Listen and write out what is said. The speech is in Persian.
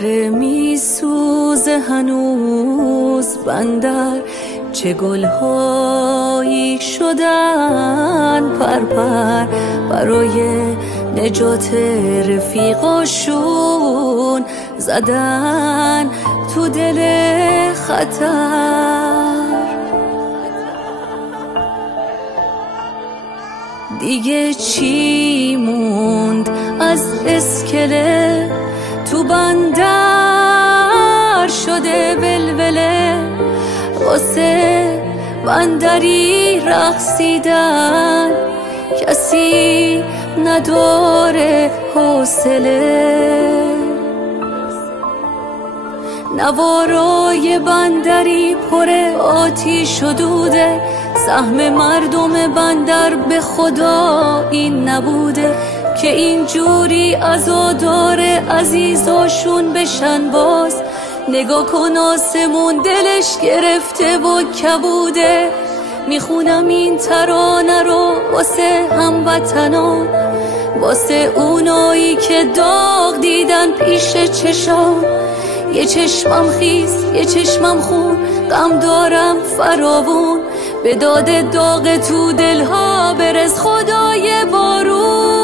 داره میسوزه هنوز بندر، چه گلهایی شدن پرپر برای نجات رفیقاشون، زدن تو دل خطر. دیگه چی موند از اسکله؟ تو بندر شده ولوله، واسه بندری رقصیدن کسی نداره حوصله. نوارای بندری پر آتیش و دوده، سهم مردم بندر به خدا این نبوده که اینجوری عزادار عزیزاشون بشن. باز نگاه کن آسمون دلش گرفته و کبوده. میخونم این ترانه رو واسه هموطنان، واسه اونایی که داغ دیدن پیش چشام. یه چشمم خیس یه چشمم خون، غم دارم فراوون، به داد داغ تو دلها برس خدای بارون.